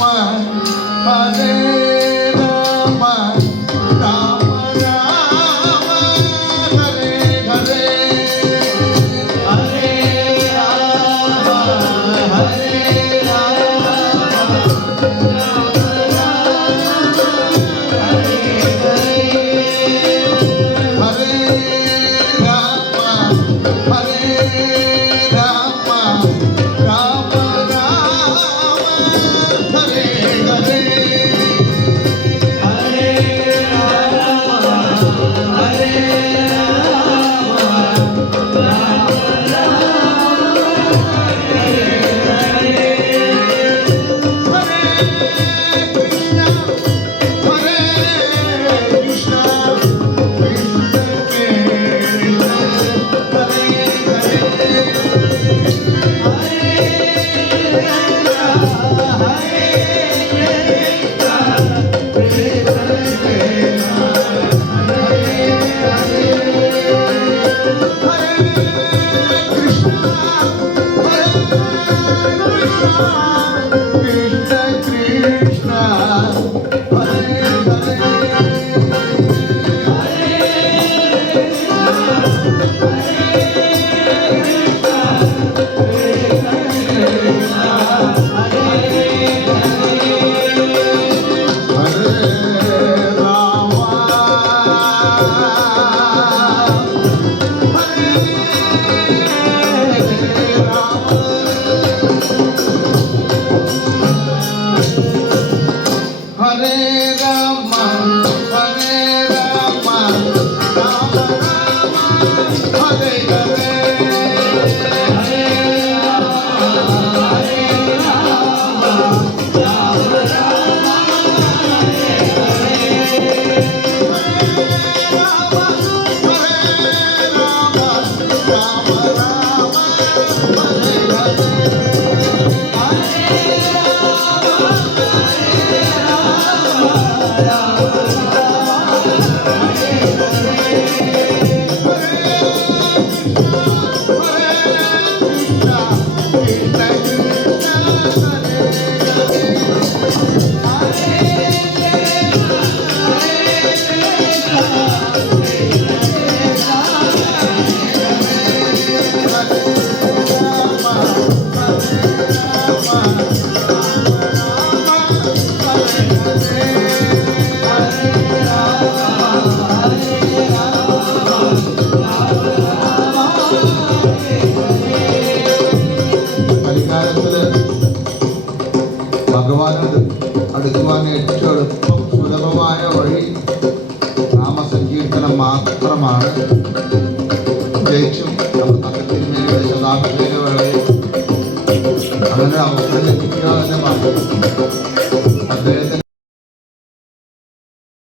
Rama, Hare Rama. ver അടുക്കുവാൻ ഏറ്റവും എളുപ്പം സുലഭമായ വഴി നാമസങ്കീർത്തനം മാത്രമാണ്. പ്രത്യേകിച്ചും നമ്മുടെ തത്വത്തിന്മേലെ ശതാബ്ദത്തിന്റെ വേളയിൽ അങ്ങനെ അവസരം ലഭിക്കുക എന്ന് മാത്രം അദ്ദേഹം